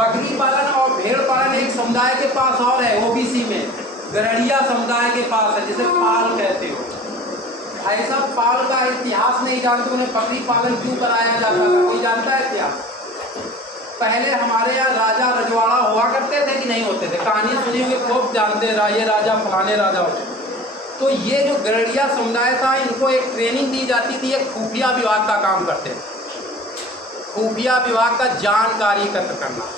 बकरी पालन और भेड़ पालन एक समुदाय के पास और है, ओबीसी में गरड़िया समुदाय के पास है, जिसे पाल कहते हो। ऐसा पाल का इतिहास नहीं जानते, उन्हें बकरी पालन क्यों कराया जाता था, कोई जानता है इतिहास? पहले हमारे यहाँ राजा रजवाड़ा हुआ करते थे कि नहीं होते थे? कहानी सुनी होगी, खूब जानते, ये राजा फलाने राजा होते। तो ये जो गरड़िया समुदाय था, इनको एक ट्रेनिंग दी जाती थी, एक खुफिया विभाग का काम करते थे। खुफिया विभाग का जानकारी एकत्र करना,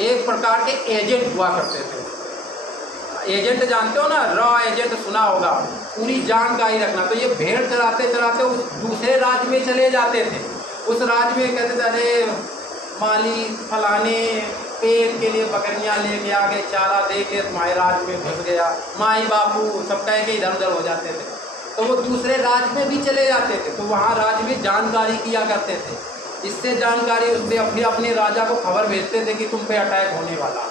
एक प्रकार के एजेंट हुआ करते थे। एजेंट जानते हो ना, रॉ एजेंट सुना होगा, पूरी जानकारी रखना। तो ये भेड़ चराते चराते उस दूसरे राज्य में चले जाते थे। उस राज्य में कहते थे, अरे माली फलाने पेड़ के लिए बकरियां लेके आ गए, चारा दे के तुम्हारे राज्य में घुस गया, माई बापू सब कह के इधर उधर हो जाते थे। तो वो दूसरे राज्य में भी चले जाते थे, तो वहाँ राज्य में जानकारी किया करते थे। इससे जानकारी उससे अपने राजा को खबर भेजते थे कि तुम पे अटैक होने वाला।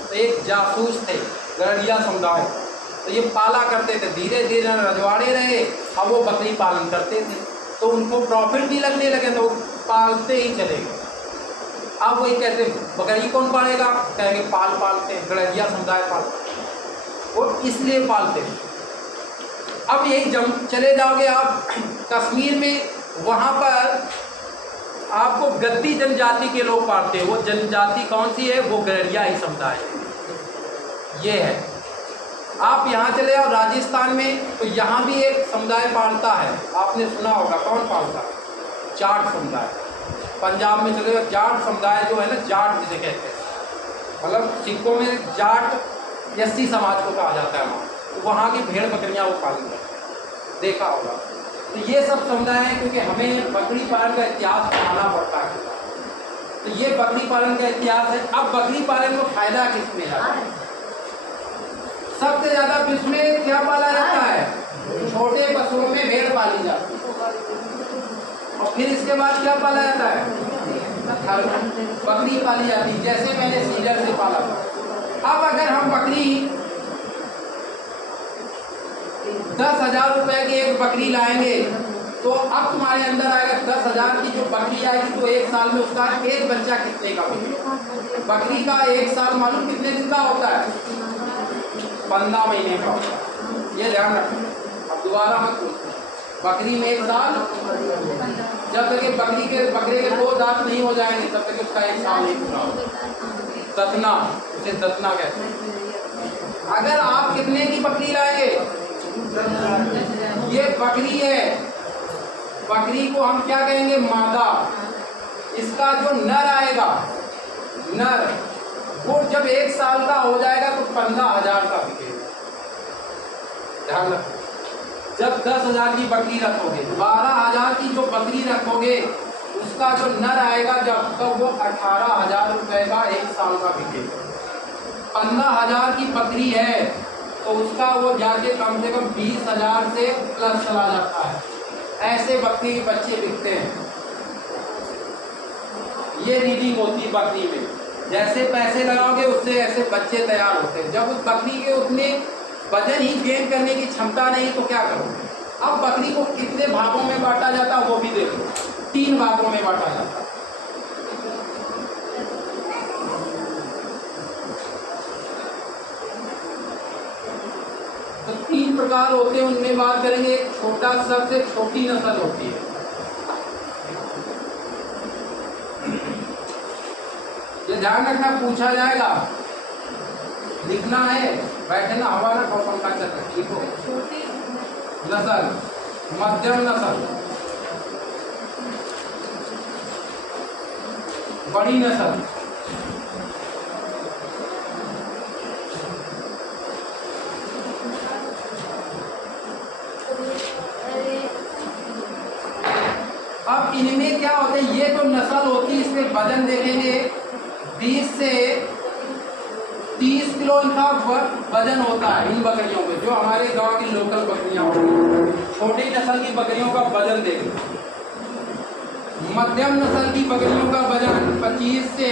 तो एक जासूस थे गरड़िया समुदाय, तो ये पाला करते थे। धीरे धीरे रजवाड़े रहे, अब वो बकरी पालन करते थे, तो उनको प्रॉफिट भी लगने लगे, तो पालते ही चले गए। अब वही कहते बकरी कौन पालेगा, कहेंगे पालते हैं, गरड़िया समुदाय पालते, वो इसलिए पालते हैं। अब यही जब चले जाओगे आप कश्मीर में, वहाँ पर आपको गद्दी जनजाति के लोग पालते हैं। वो जनजाति कौन सी है? वो गरड़िया ही समुदाय है, ये है। आप यहाँ चले जाओ राजस्थान में, तो यहाँ भी एक समुदाय पालता है, आपने सुना होगा, कौन पालता है? जाट समुदाय। पंजाब में चले जाओ, जाट समुदाय जो है ना, जाट जिसे कहते हैं, मतलब सिखों में जाट एसटी समाज को कहा जाता है वहाँ। तो वहाँ की भेड़ बकरियाँ वो पालन करते हैं, देखा होगा। तो ये सब समुदाय है, क्योंकि हमें बकरी पालन का इतिहास पढ़ाना पड़ता है। तो ये बकरी पालन का इतिहास है। अब बकरी पालन को फायदा किसमें है? सबसे ज्यादा विश्व में क्या पाला जाता है? छोटे पशुओं में भेड़ पाली जाती है, और फिर इसके बाद क्या पाला जाता है? बकरी पाली जाती है, जैसे मैंने सीजर से पाला था। अब अगर हम बकरी 10,000 रुपए की एक बकरी लाएंगे, तो अब तुम्हारे अंदर आएगा 10,000 की जो बकरी आएगी, तो एक साल में उसका एक बच्चा कितने का होगा? बकरी का एक साल मालूम कितने दिन का होता है? 15 महीने का होता है, ये ध्यान रखना। अब दोबारा मत पूछना, बकरी में एक साल, जब तक बकरे के 2 दांत नहीं हो जाएंगे, तब तक उसका एक साल नहीं पूरा होगा। दतना, उसे दतना कहते हैं। अगर आप कितने की बकरी लाएंगे? ये बकरी है, बकरी को हम क्या कहेंगे? मादा। इसका जो नर आएगा, नर, वो जब 1 साल का हो जाएगा तो 15,000 का बिकेगा। ध्यान रखो, जब 10,000 की बकरी रखोगे, 12,000 की जो बकरी रखोगे, उसका जो नर आएगा जब तक वो 18,000 रुपए का 1 साल का बिकेगा। 15,000 की बकरी है तो उसका वो जाके कम से कम 20,000 से प्लस चला जाता है। ऐसे बकरी के बच्चे बिकते हैं। ये रीडिंग होती है बकरी में, जैसे पैसे लगाओगे उससे ऐसे बच्चे तैयार होते हैं। जब उस बकरी के उतने वजन ही गेन करने की क्षमता नहीं तो क्या करोगे? अब बकरी को कितने भागों में बांटा जाता है वो भी देखो, 3 भागों में बांटा जाता है। तो 3 प्रकार होते हैं, उनमें बात करेंगे। एक छोटा, सबसे छोटी नस्ल होती है, ये ध्यान रखना, पूछा जाएगा, लिखना है, बैठना, हवा ना खाओ, पंखा चल रहा है, ठीक हो। नस्ल, मध्यम नस्ल, बड़ी नस्ल, अब इनमें क्या होता है? ये तो नस्ल होती है, इसमें वजन देखेंगे 20 से 30 किलो इनका वजन होता है। इन बकरियों में, जो हमारे गांव की लोकल बकरियां होती हैं, छोटी नस्ल की बकरियों का वजन देखेंगे। मध्यम नस्ल की बकरियों का वजन 25 से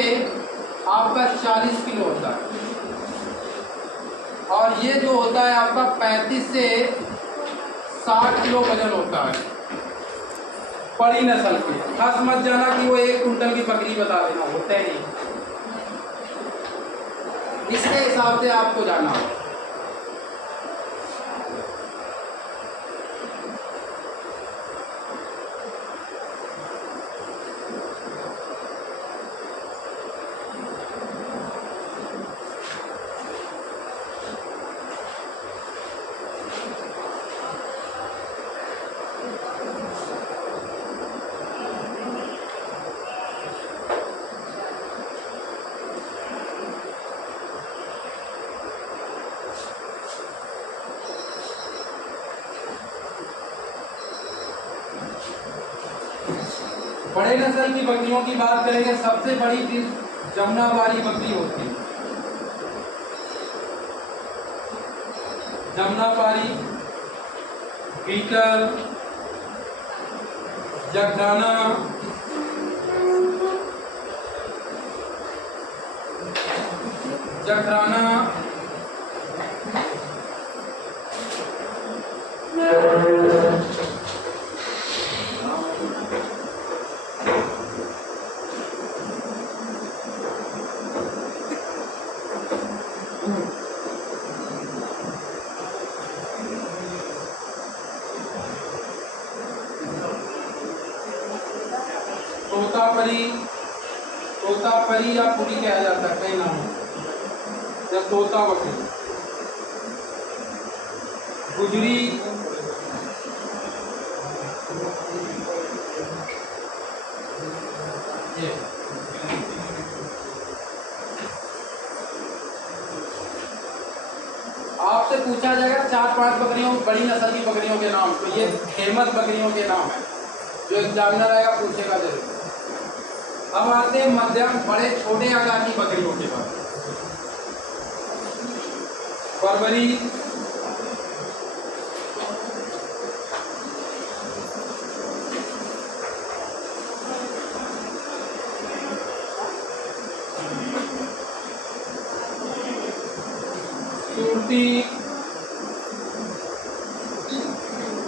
आपका 40 किलो होता है, और ये जो होता है आपका 35 से 60 किलो वजन होता है बड़ी नस्ल की। फंस मत जाना कि वो 1 कुंटल की बकरी बता देना, होता है नहीं। इसके हिसाब से आपको जाना है। बड़े नस्ल की बकरियों की बात करेंगे, सबसे बड़ी जमुनापारी बकरी होती है। जमुनापारी, बीटल, जगदाना, जखराना, तोतापरी या पूरी कहा जाता है कई नामों या तोता बकरी, गुजरी, ये आपसे पूछा जाएगा 4-5 बकरियों, बड़ी नस्ल की बकरियों के नाम, तो ये फेमस बकरियों के नाम है जो एग्जामिनर आएगा पूछेगा जरूर। अब आते हैं मध्यम बड़े छोटे आकार की बकरियों के पास। बर्बरी, सूरती,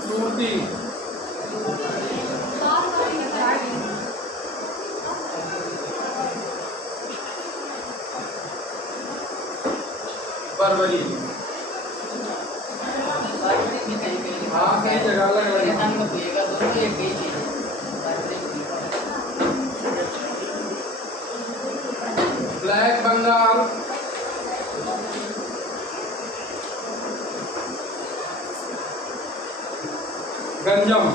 सूरती, बर्बरी, हाँ कई जगह अलग अलग। ब्लैक बंगाल, गंजम,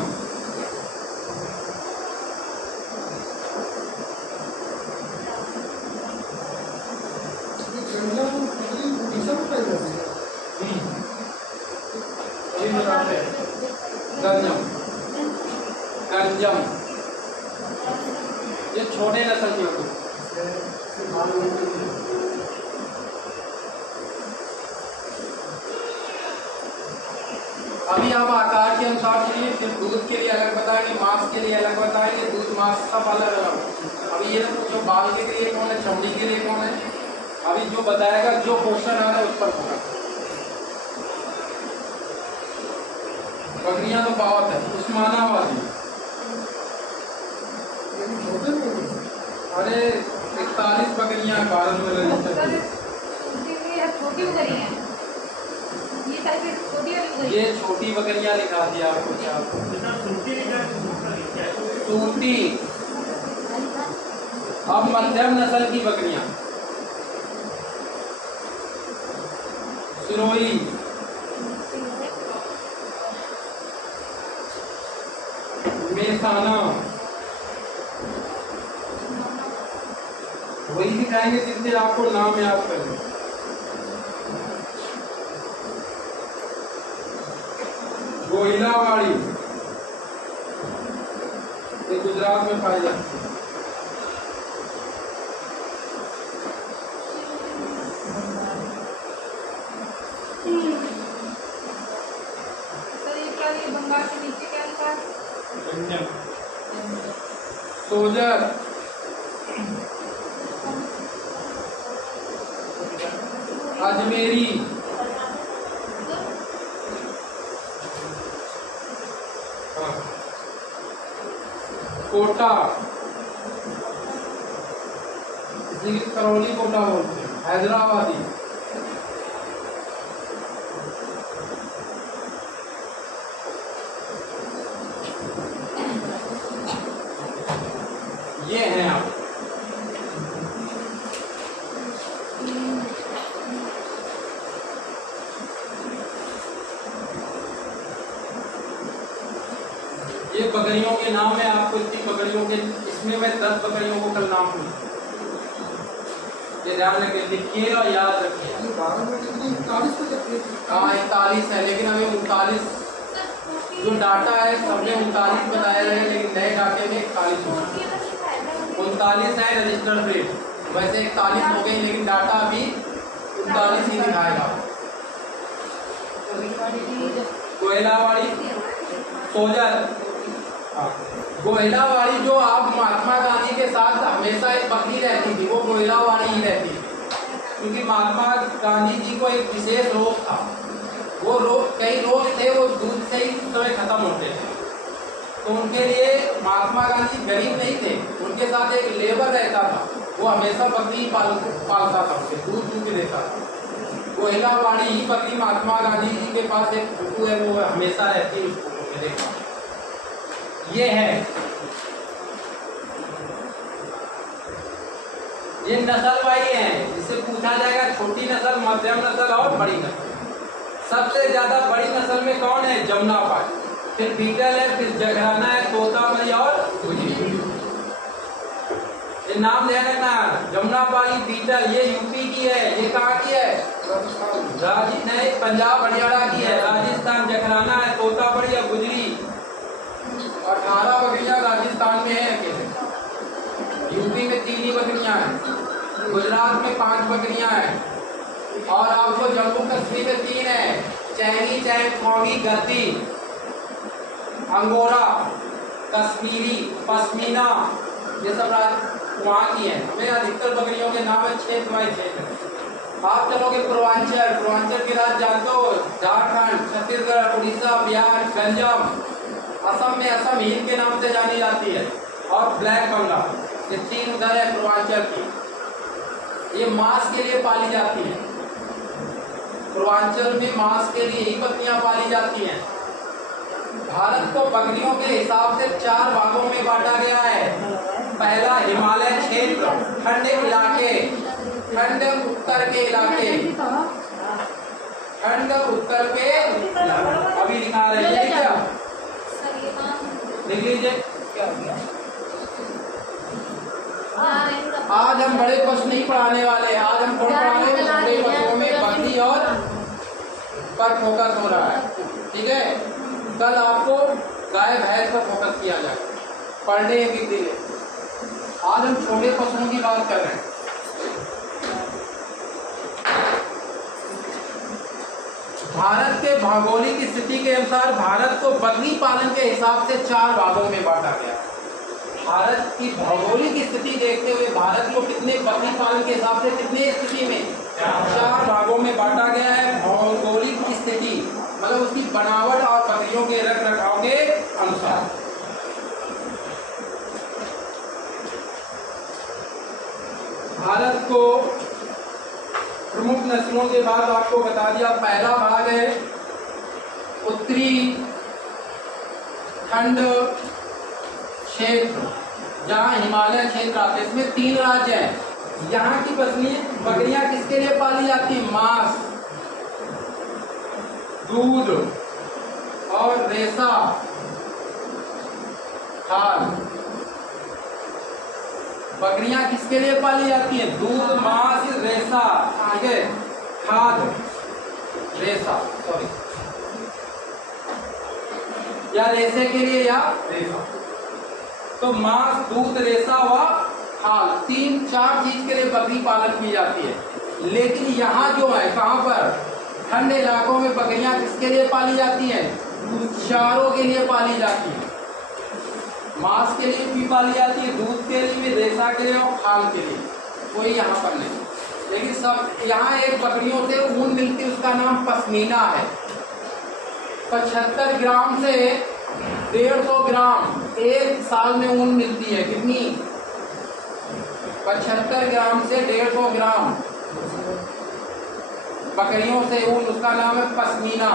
गंजम, गंजम, ये छोटे नस्ल की होती है। अभी आप आकार के अनुसार सुनिए, फिर दूध के लिए अलग बताएंगे, मांस के लिए अलग बताएंगे, दूध मांस सब अलग अलग। अभी ये पूछो बाल के लिए कौन है, चमड़ी के लिए कौन है, अभी जो बताएगा, जो क्वेश्चन आ रहा है उस पर होगा। बकरियां तो बहुत है। उस्मानाबादी, अरे 41 बकरियां भारत में रजिस्टर। ये छोटी बकरियां लिखा दिया आपको, क्या सूरती। अब मध्यम नस्ल की बकरियां, सिरोही, मेसाना, वही दिखाएंगे जिससे आपको नाम याद करें। गोहिलावाड़ी, ये गुजरात में पाई जाती है। बंगाल के नीचे क्या लिखा है? सोजर, अजमेरी, कोटा, इसी करौली कोटा बोलते हैं। हैदराबादी, ये हैं आप। ये बकरियों के नाम है, आपको इतनी बकरियों के, इसमें मैं 10 बकरियों को कल नाम दूँ, ये ध्यान रखिए, लिखिए और याद रखिए। हाँ 41 है, लेकिन अभी 39 जो डाटा है सबने 39 बताया है, लेकिन नए डाटे में 39 है रजिस्टर्ड प्लेट। वैसे 41 हो गई, लेकिन डाटा अभी 39 ही दिखाएगा। कोयलावाड़ी, सोजर, कोयलावाड़ी जो आप महात्मा गांधी के साथ हमेशा एक बकरी रहती थी, वो कोयलावाड़ी ही रहती थी, क्योंकि महात्मा गांधी जी को एक विशेष रोग था। वो रोग, कई रोग थे वो दूध से ही समय खत्म होते थे, तो उनके लिए महात्मा गांधी गरीब नहीं थे, उनके साथ एक लेबर रहता था, वो हमेशा बकरी पालता था, उसे दूध दूध देता था। कोयलावाड़ी ही बकरी महात्मा गांधी जी के पास एक फोटो है, वो हमेशा रहती है, उस फोटो में देखा। ये है, ये नस्ल वाली है, जिससे पूछा जाएगा छोटी नस्ल, मध्यम नस्ल और बड़ी नस्ल। सबसे ज्यादा बड़ी नस्ल में कौन है? जमुनापाली, फिर बीटल है, फिर जगराना है, तोतापरी और गुजरी। ये नाम ध्यान रखना, जमुनापाली, बीटल, ये यूपी की है, ये कहाँ की है? नहीं, पंजाब हरियाणा की है। राजस्थान जगराना है, तोतापरी और गुजरी। 18 बकरियां राजस्थान में है अकेले, यूपी में 3 ही बकरियां हैं, गुजरात में 5 बकरियां हैं, और आपको जम्मू कश्मीर में 3 है, चैनी, चैंगफोंगी, गद्दी, अंगोरा, कश्मीरी, पश्मीना, ये सब वहाँ की है। हमें अधिकतर बकरियों के नाम है 6 बाई 6। आप चलोगे पूर्वांचल, पूर्वांचल के राज्य जानते हो, झारखंड, छत्तीसगढ़, उड़ीसा, बिहार, गंजम, असम में असम हिल के नाम से जानी जाती है, और ब्लैक बंगाल, ये 3 उधर है पूर्वांचल की। ये मांस के लिए पाली जाती है, पूर्वांचल में मांस के लिए ही बकरियां पाली जाती हैं। भारत को बकरियों के हिसाब से 4 भागों में बांटा गया है। पहला हिमालय क्षेत्र, ठंडे इलाके, ठंड उत्तर के इलाके, ठंड उत्तर के, अभी दिखा रहे हैं क्या, देख लीजिए क्या हो गया। आज हम बड़े पशु नहीं पढ़ाने वाले, आज हम पढ़ाने छोटे पशुओं में बकरी और पर फोकस हो रहा है, ठीक है। कल आपको गाय भैंस पर फोकस किया जाए, पढ़ने एक दिन है। आज हम छोटे पशुओं की बात कर रहे हैं। भारत के भौगोलिक स्थिति के अनुसार भारत को बकरी पालन के हिसाब से 4 भागों में बांटा गया। भारत की भौगोलिक स्थिति देखते हुए भारत को कितने बकरी पालन के हिसाब से कितने स्थिति में 4 भागों में बांटा गया है। भौगोलिक स्थिति मतलब उसकी बनावट और बकरियों के रख रखाव के अनुसार। भारत को प्रमुख नस्लों के बाद आपको बता दिया, पहला भाग है उत्तरी ठंड क्षेत्र, जहाँ हिमालय क्षेत्र आते हैं। इसमें 3 राज्य हैं। यहाँ की बकरियां किसके लिए पाली जाती हैं? मांस, दूध और रेशा, खाल। बकरियां किसके लिए पाली जाती हैं? दूध, मांस, रेशा, ठीक है, खाद, रेशा, सॉरी, या रेशे के लिए या रेशा। तो मांस, दूध, रेशा व खाल, 3-4 चीज के लिए बकरी पालन की जाती है। लेकिन यहाँ जो है, कहाँ पर? ठंडे इलाकों में बकरियां किसके लिए पाली जाती हैं? चारों के लिए पाली जाती है। मांस के लिए भी पाली जाती है, दूध के लिए भी, रेशा के लिए और खाल के लिए। कोई यहाँ पर नहीं। लेकिन सब यहाँ एक बकरियों से ऊन मिलती है, उसका नाम पश्मीना है। 75 ग्राम से 150 ग्राम एक साल में ऊन मिलती है। कितनी? 75 ग्राम से 150 ग्राम बकरियों से ऊन, उसका नाम है पश्मीना।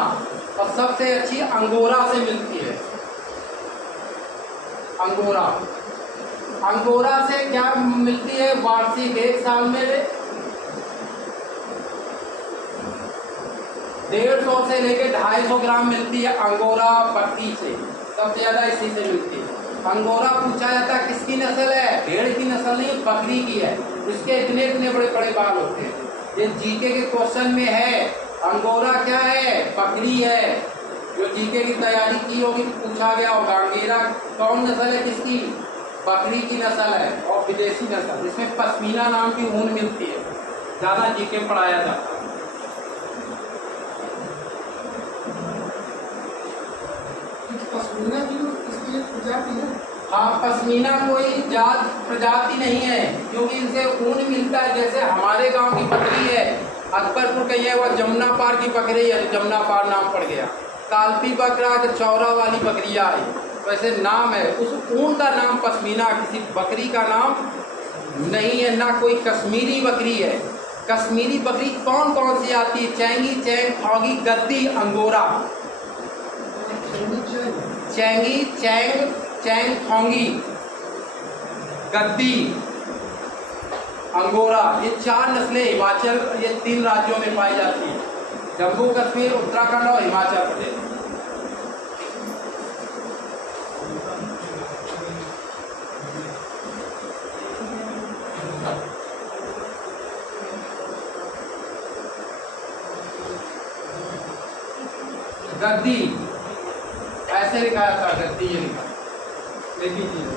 और सबसे अच्छी अंगोरा से मिलती है। अंगोरा, अंगोरा से क्या मिलती है वार्षिक, एक साल में 150 से लेके 250 ग्राम मिलती है अंगोरा बकरी से, सबसे ज्यादा इसी से मिलती है। अंगोरा पूछा जाता है किसकी नस्ल है, भेड़ की नस्ल नहीं, बकरी की है। इसके इतने इतने बड़े बड़े बाल होते हैं। ये जीके के क्वेश्चन में है। अंगोरा क्या है, बकरी है। जो जीके की तैयारी की होगी पूछा गया होगा, अंगोरा कौन नस्ल है किसकी, बकरी की नस्ल है और विदेशी नस्ल, जिसमें पश्मीना नाम की ऊन मिलती है। ज्यादा जीके पढ़ाया जाता है। पश्मीना भी इसकी एक प्रजाति है। हाँ, पश्मीना कोई जात प्रजाति नहीं है, क्योंकि इनसे ऊन मिलता है। जैसे हमारे गांव की बकरी है, अकबरपुर कही है, वह जमुना पार की बकरी है, तो जमुना पार नाम पड़ गया। कालपी बकरा तो चौरा वाली बकरियाँ आई, वैसे नाम है। उस ऊन का नाम पश्मीना, किसी बकरी का नाम नहीं है। ना कोई कश्मीरी बकरी है। कश्मीरी बकरी कौन कौन सी आती है, चैंगी, चैंग, खौगी, गद्दी, अंगोरा। चैंगी, चैंग, चैंग, खोंगी, गद्दी, अंगोरा, ये 4 नस्लें हिमाचल, ये 3 राज्यों में पाई जाती हैं, जम्मू कश्मीर, उत्तराखंड और हिमाचल प्रदेश। गद्दी ऐसे लिखा जाता है, गद्दी ये लिखा, देख लीजिए।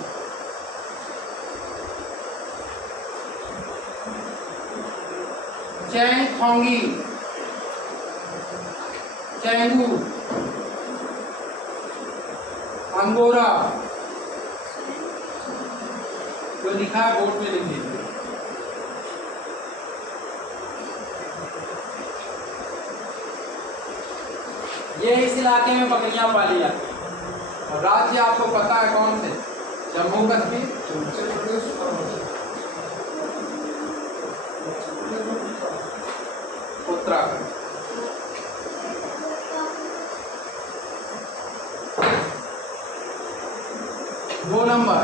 चैंग, खोंगी, चैंगू, अंगोरा, जो लिखा है बोर्ड में लिख लीजिए। ये इस इलाके में बकरियां पाली जाती हैं। और राज्य आपको पता है कौन से, जम्मू कश्मीर, उत्तराखंड। दो नंबर,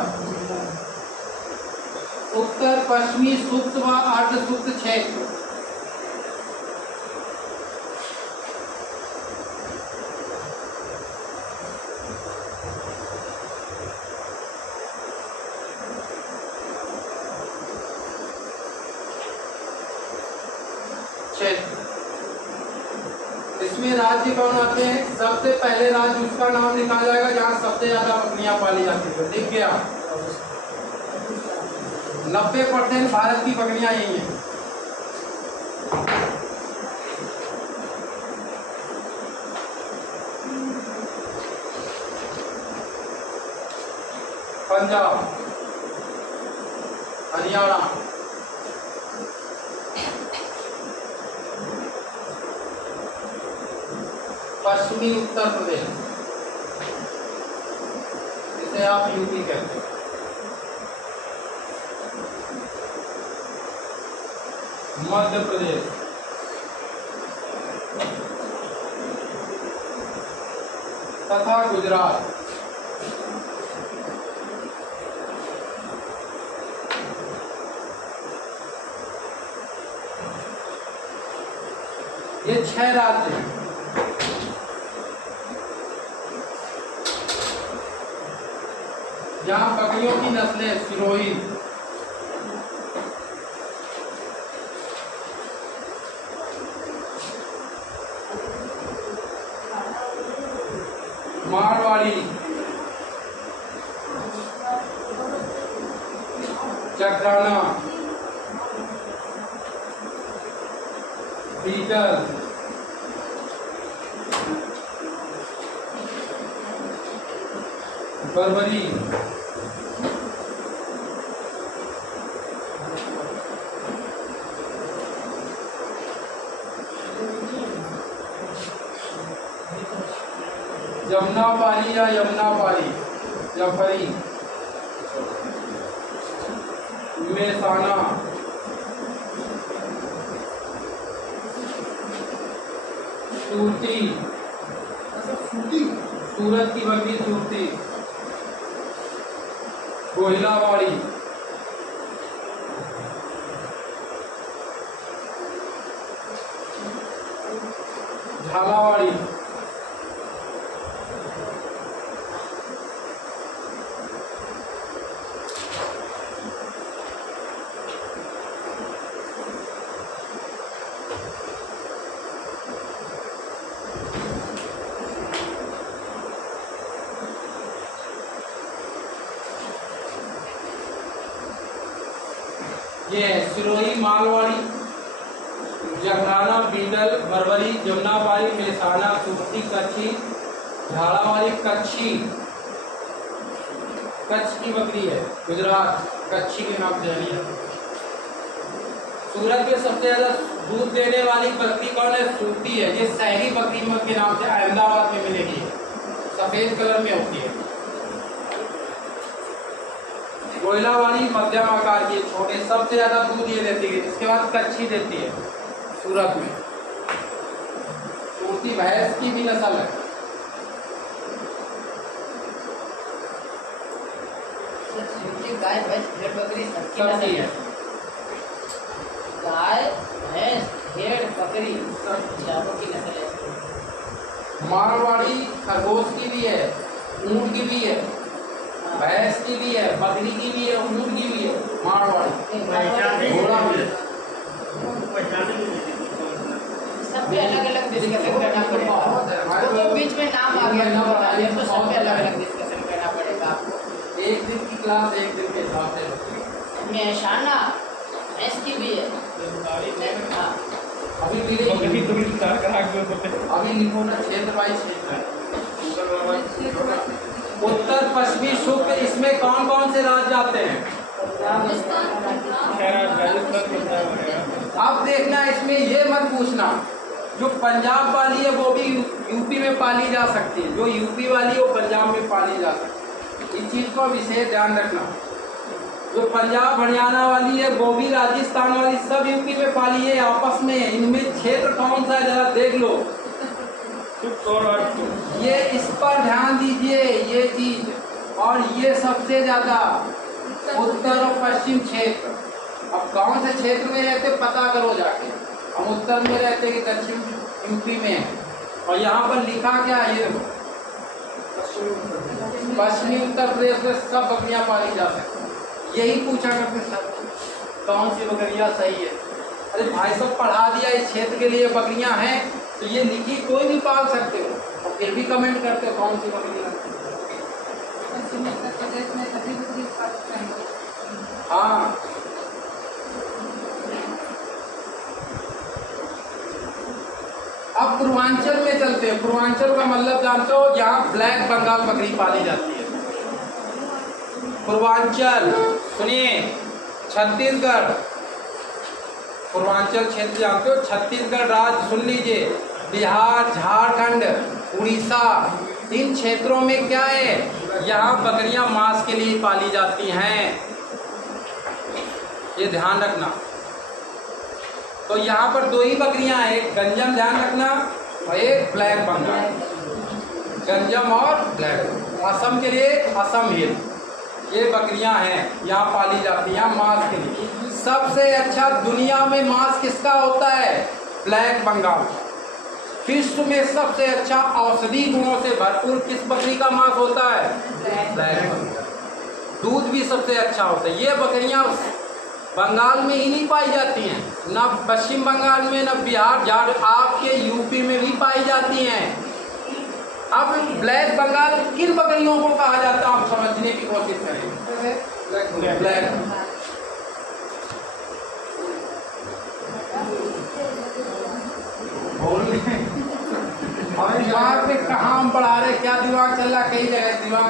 उत्तर पश्चिमी सुप्त व अर्ध सुप्त क्षेत्र। इसमें राज्य कौन आते हैं, सबसे पहले राज्य उसका नाम लिखा जाएगा जहां सबसे ज्यादा बकरियां पाली जाती है। दिख गया, 90% भारत की बकरियां यही हैं। पंजाब, हरियाणा, पश्चिमी उत्तर प्रदेश, जिसे आप यूपी कहते हैं, मध्य प्रदेश, तथा गुजरात। ये 6 राज्य हैं। जहां बकरियों की नस्लें सिरोही, मारवाड़ी, चकराना, बीटल, बर्बरी, जमुनापारी या यमुनापारी, जफरी, मेसाना, सूरती, अच्छा सूती। सूरत की बकरी सूरती। कोहिलावाड़ी, झालावाड़ी, ये है सिरोही, मालवाड़ी, जगराना, बीडल, बरबरी, जमुनाबाई, मेहसाना, सूरती, कच्छी, झालावाड़ी, कच्छी, कच्छ की बकरी है, गुजरात कच्छी के नाम से जानी है। सूरत में सबसे ज्यादा दूध देने वाली बकरी कौन है? सूरती है। ये शहरी बकरी के नाम से अहमदाबाद में मिलेगी, सफेद कलर में होती है। कोयलावाड़ी मध्यम आकार की, छोटे, सबसे ज्यादा दूध ये देती है। इसके बाद कच्छी देती है सूरत में। सूरती भैंस की भी नस्ल है। गाय भैंस भेड़ बकरी सबकी सबकी नस्ल है। है। गाय भैंस भेड़ बकरी सब जानवरों की नस्ल है। मारवाड़ी खरगोश की भी है, ऊंट की भी है, भैंस की भी है, बकरी की भी है, ऊंट की भी है। मारवाड़ी घोड़ा भी है। सब पे अलग अलग डिस्कशन करना पड़ेगा। वो तो बीच में नाम आ गया ना बता दिया, तो सब पे अलग अलग डिस्कशन करना पड़ेगा आपको। एक दिन की क्लास एक दिन के हिसाब से होती है। मेहसाना भैंस की भी है। हाँ, अभी लिखो ना, क्षेत्र बाई क्षेत्र। उत्तर पश्चिमी शुक्र, इसमें कौन कौन से राज्य आते हैं? अब देखना, इसमें ये मत पूछना जो पंजाब वाली है वो भी यूपी में पाली जा सकती है, जो यूपी वाली है वो पंजाब में पाली जा सकती है। इस चीज को विशेष ध्यान रखना। जो पंजाब हरियाणा वाली है वो भी, राजस्थान वाली सब यूपी में पाली है आपस में। इनमें क्षेत्र कौन सा है जरा देख लो। ये इस पर ध्यान दीजिए, ये चीज। और ये सबसे ज्यादा उत्तर और पश्चिम क्षेत्र। अब कौन से क्षेत्र में रहते पता करो जाके। हम उत्तर में रहते कि दक्षिण यूपी में है। और यहाँ पर लिखा क्या है, ये देखो, पश्चिमी उत्तर प्रदेश में सब बकरियां पाली जा सकती हैं। यही पूछा करते सब कौन सी बकरियां सही है। अरे भाई सब पढ़ा दिया, इस क्षेत्र के लिए बकरियां हैं तो ये लिखी, कोई भी पाल सकते हो, और फिर भी कमेंट करते हो कौन सी बकरियां। पश्चिमी उत्तर प्रदेश में सभी बकरी पालते हैं। हाँ, अब पूर्वांचल में चलते हैं। पूर्वांचल का मतलब जानते हो, जहाँ ब्लैक बंगाल बकरी पाली जाती है। पूर्वांचल सुनिए, छत्तीसगढ़, पूर्वांचल क्षेत्र जानते हो, छत्तीसगढ़ राज्य सुन लीजिए, बिहार, झारखंड, उड़ीसा, इन क्षेत्रों में क्या है, यहाँ बकरियां मांस के लिए पाली जाती हैं। ये ध्यान रखना। तो यहाँ पर दो ही बकरियां हैं, एक गंजम ध्यान रखना और एक ब्लैक बंगाल। गंजम और ब्लैक। असम के लिए असम हिल, ये बकरियां हैं, यहाँ पाली जाती हैं मांस के लिए। सबसे अच्छा दुनिया में मांस किसका होता है? ब्लैक बंगाल। विश्व में सबसे अच्छा औषधि गुणों से भरपूर किस बकरी का मांस होता है? ब्लैक बंगाल। दूध भी सबसे अच्छा होता है। ये बकरियां बंगाल में ही नहीं पाई जाती हैं, ना पश्चिम बंगाल में, ना बिहार, झारखंड, आपके यूपी में भी पाई जाती हैं। अब ब्लैक बंगाल किन बकरियों को कहा जाता है, आप समझने की कोशिश करें। ब्लैक अब दिमाग में कहाँ हम पढ़ा रहे, क्या दिमाग चल रहा, कई जगह दिमाग।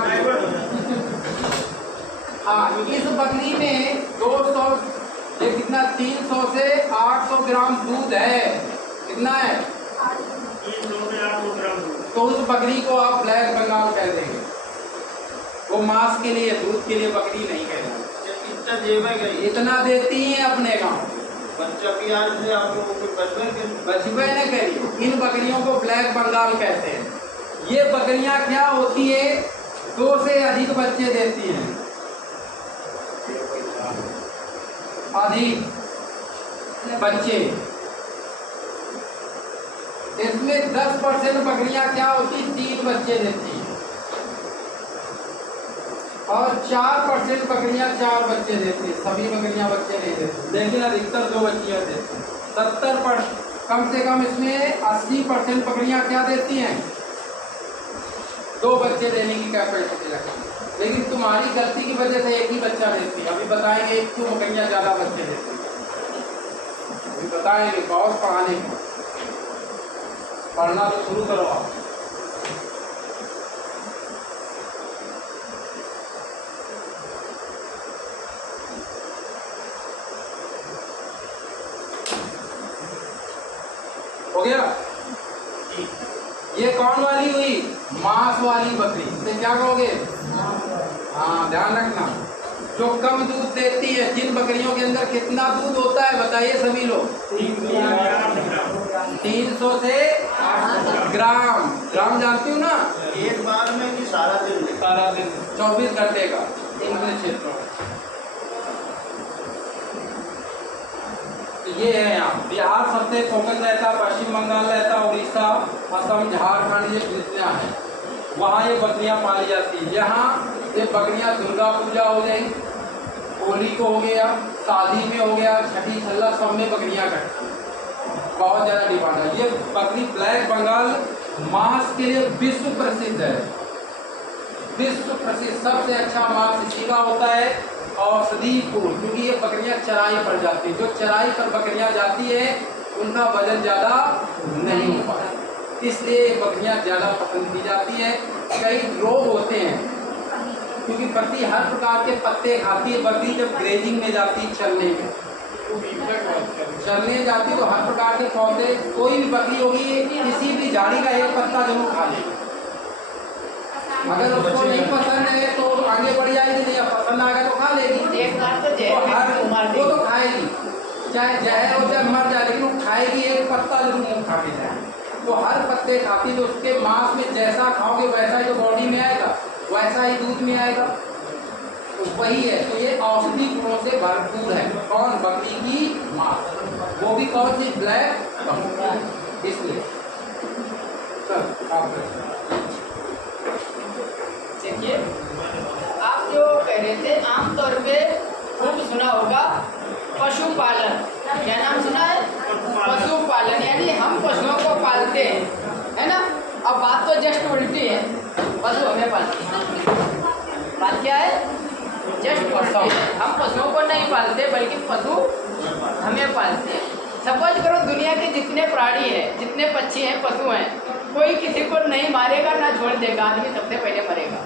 हाँ, इस बकरी में 200, ये कितना, 300 से 800 ग्राम दूध है। कितना है? 300 से 800 ग्राम दूध। तो उस बकरी को आप ब्लैक बंगाल कह देंगे। वो मांस के लिए, दूध के लिए बकरी नहीं कहलाती। इतना देवे गई, इतना देती हैं अपने गांव। बच्चा भी आज से आप लोगों के बचपन के बचपन ने करी। इन बकरियों को ब्लैक बंगाल कहते हैं। ये बकरियां क्या होती है, 2 से अधिक बच्चे देती हैं, अधिक बच्चे। इसमें 10% बकरियां क्या होती, 3 बच्चे देती हैं और 4% बकरियां 4 बच्चे देती हैं। सभी बकरियां बच्चे नहीं देती, लेकिन अधिकतर 2 बच्चियां देती हैं। 70% कम से कम इसमें 80% बकरियां क्या देती हैं, 2 बच्चे देने की कैपेसिटी रखती है। लेकिन तुम्हारी गलती की वजह से 1 ही बच्चा देती है। अभी बताएंगे क्यों बकरियां ज्यादा बच्चे देती हैं, अभी बताएंगे। बहुत पढ़ाने को, पढ़ना तो शुरू करो आप। हो गया। ये कौन वाली हुई, मांस वाली बकरी। इसे क्या कहोगे, हाँ ध्यान रखना। जो कम दूध देती है, जिन बकरियों के अंदर कितना दूध होता है बताइए सभी लोग, 300 से 800 ग्राम। ग्राम जानती हूँ ना, एक बार में कि सारा दिन में? सारा दिन 24 घंटे का क्षेत्र। ये है यहाँ बिहार सबसे कोंकण रहता, पश्चिम बंगाल रहता, उड़ीसा, असम, झारखंड, ये जितना है वहाँ ये बकरियाँ पाली जाती है। यहाँ ये बकरियाँ दुर्गा पूजा हो गई, होली को हो गया, शादी में हो गया, छठी छल्ला, सब में बकरियाँ कटती हैं। बहुत ज़्यादा डिमांड है। ये बकरी ब्लैक बंगाल मांस के लिए विश्व प्रसिद्ध है, विश्व प्रसिद्ध। सबसे अच्छा मांस इसी का होता है, औषधि फूल, क्योंकि ये बकरियां चराई पर जाती है। जो चराई पर बकरियां जाती है उनका वजन ज़्यादा नहीं हो पाता, इसलिए ये बकरियां ज़्यादा पसंद की जाती है। कई रोग होते हैं, क्योंकि बकरी हर प्रकार के पत्ते खाती है। बकरी जब ग्रेजिंग में जाती है, चलने में जाती है, तो हर प्रकार के पौधे, कोई भी बकरी होगी किसी भी झाड़ी का एक पत्ता जरूर खा लेगी। अगर उसको नहीं पसंद है तो आगे बढ़ जाएगी, नहीं पसंद आ गया तो खा लेगी। एक बार तो वो तो खाएगी, चाहे जहर हो चाहे मर जाए, लेकिन वो खाएगी, एक पत्ता जरूर मुँह खा के जाए। तो हर पत्ते खाती, तो उसके मांस में जैसा खाओगे वैसा ही तो बॉडी में आएगा, वैसा ही दूध में आएगा। तो वही है। तो ये औषधि गुणों से भरपूर है। कौन, बकरी की मांस, वो भी कौन सी, ब्लैक बंगाल। इसलिए देखिए, आप जो कह रहे थे, आमतौर पे खूब सुना होगा पशुपालन। क्या नाम सुना है, पशुपालन। यानी हम पशुओं को पालते हैं, है ना। अब बात तो जस्ट उल्टी है, पशु हमें पालते हैं। बात क्या है, जस्ट उल्टी है। हम पशुओं को नहीं पालते, बल्कि पशु हमें पालते हैं। सपोज करो दुनिया के जितने प्राणी हैं, जितने पक्षी हैं, पशु हैं, कोई किसी को नहीं मारेगा ना छोड़ देगा, आदमी सबसे पहले मरेगा।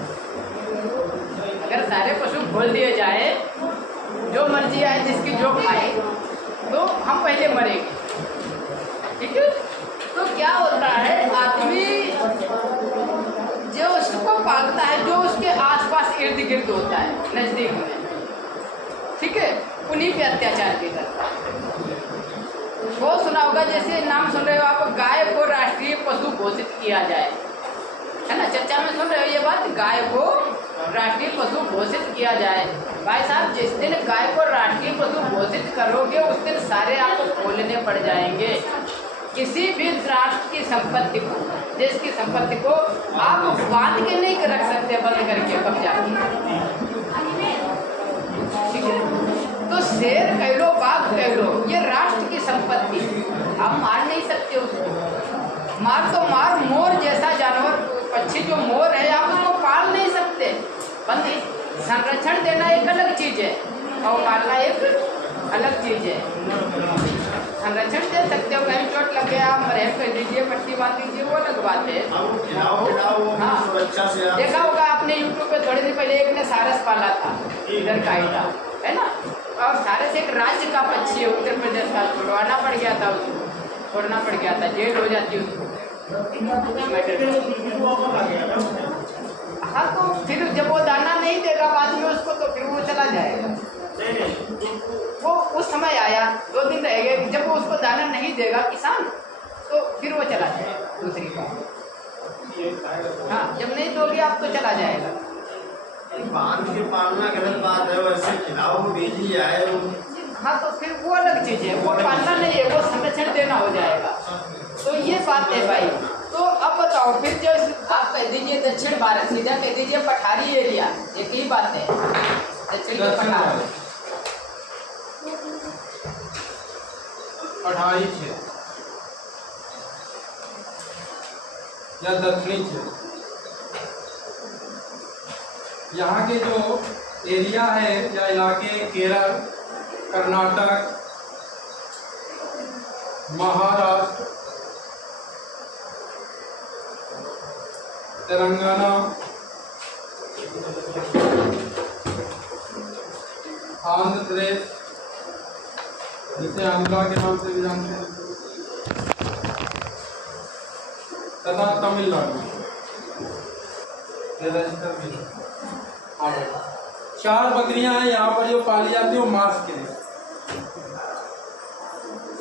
अगर सारे पशु खोल दिए जाए, जो मर्जी आए, जिसकी जो खाए, तो हम पहले मरेंगे। ठीक है। तो क्या होता है, आदमी जो उसको पालता है, जो उसके आसपास इर्द गिर्द होता है, नजदीक में, ठीक है, उन्हीं पे अत्याचार भी करता है। वो सुना होगा, जैसे नाम सुन रहे हो आप, गाय को राष्ट्रीय पशु घोषित किया जाए, है ना। चर्चा में सुन रहे हो ये बात, गाय को राष्ट्रीय पशु घोषित किया जाए। भाई साहब, जिस दिन गाय को राष्ट्रीय पशु घोषित करोगे, उस दिन सारे आपको खोलने पड़ जाएंगे। किसी भी राष्ट्र की संपत्ति को, देश की संपत्ति को आप बांध के नहीं रख सकते, बंद करके कब्जा किया, ठीक है। तो शेर कह लो, बाघ कह लो, ये राष्ट्र की संपत्ति, आप मार नहीं सकते उसको। मार तो मार, मोर जैसा जानवर, पक्षी जो मोर है, आप उसको पाल नहीं सकते, बंद नहीं। संरक्षण देना एक अलग चीज है और पालना एक अलग चीज है। संरक्षण दे सकते हो, कहीं चोट लग गया, मरहम कर दीजिए, पट्टी बांध दीजिए, वो अलग बात है। हाँ, देखा होगा आपने यूट्यूब पे थोड़ी देर पहले एक ने सारस पाला था, इधर का ही था, है ना। और सारस एक राज्य का पक्षी है, उत्तर प्रदेश का, छुड़वाना पड़ गया था उसको, छोड़ना पड़ गया था, जेल हो जाती उसको। हाँ, तो फिर जब वो दाना नहीं देगा बाद में उसको, तो फिर वो चला जाएगा। वो उस समय आया, 2 दिन रहेगा, जब वो उसको दाना नहीं देगा किसान तो फिर वो चला जाएगा दूसरी बार। हाँ, जब नहीं दोगे आप तो चला जाएगा। बांध के पालना गलत बात है, वैसे खिलाओ बिजली आए हाँ, तो फिर वो अलग चीज है, वो पालना नहीं है, वो संरक्षण देना हो जाएगा। तो ये बात है भाई। तो अब बताओ फिर जो आप कह दीजिए दक्षिण भारत, सीधा कह दीजिए पठारी एरिया, एक ही बात है, दक्षिण के पठार, पठारी क्षेत्र या दक्षिणी क्षेत्र, यहाँ के जो एरिया है या इलाके केरल, कर्नाटक, महाराष्ट्र, तेलंगाना, आंध्र प्रदेश, जिसे आंध्रा के नाम से भी जानते हैं, तथा तमिलनाडु। 4 बकरियां हैं यहाँ पर जो पाली जाती है मांस के लिए।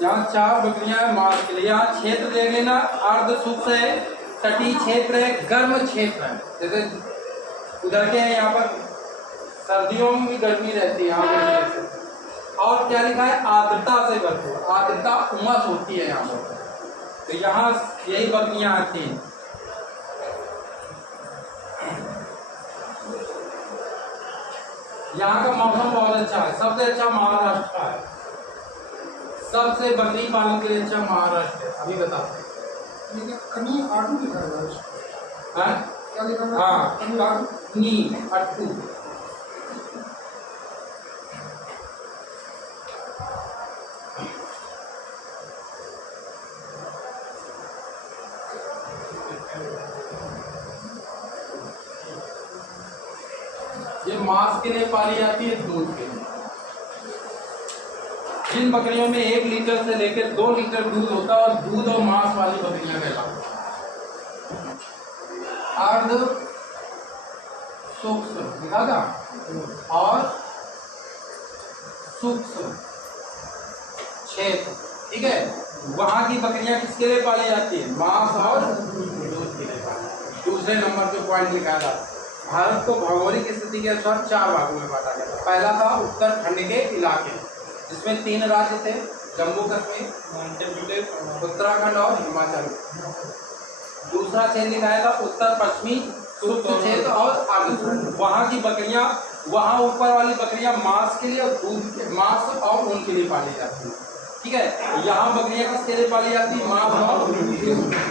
यहाँ 4 बकरियां हैं मांस के लिए। यहाँ क्षेत्र देख लेना, अर्ध शुष्क है, तटीय क्षेत्र है, गर्म क्षेत्र है। जैसे उधर के हैं, यहाँ पर सर्दियों में भी गर्मी रहती है यहाँ पर। और क्या लिखा है, आर्द्रता से भरपूर, आर्द्रता उमस होती है यहाँ पर। तो यहाँ यही बकरियां आती हैं। यहाँ का मौसम बहुत अच्छा है, सबसे अच्छा महाराष्ट्र का है, सबसे बकरी पालन के लिए अच्छा महाराष्ट्र है। अभी बताते हैं। कनी आटू लिखा है क्या लिखा है? हाँ, कनी आटू। ये मांस के लिए पाली जाती है, दूध के लिए। जिन बकरियों में 1 लीटर से लेकर 2 लीटर दूध होता है, और दूध और मांस वाली बकरियां कहलाती हैं। अर्ध सूक्ष्म लिखा था और सूक्ष्म क्षेत्र, ठीक है। वहां की बकरियां किसके लिए पाली जाती है, मांस और दूध के लिए पाली। दूसरे नंबर पे पॉइंट लिखा था, भारत को भौगोलिक स्थिति के अनुसार 4 भागों में बांटा गया था। पहला था उत्तराखंड के इलाके, जिसमें 3 राज्य थे, जम्मू कश्मीर, माउंटेन प्रदेश, उत्तराखंड और हिमाचल। दूसरा क्षेत्र लिखाया था उत्तर पश्चिमी शुष्क क्षेत्र और अर्ध। वहाँ की बकरियाँ, वहाँ ऊपर वाली बकरियाँ मांस के लिए और दूध, मांस और ऊन के लिए पाली जाती है, ठीक है। यहाँ बकरियाँ किसके लिए पाली जाती है, मांस और दूध के लिए।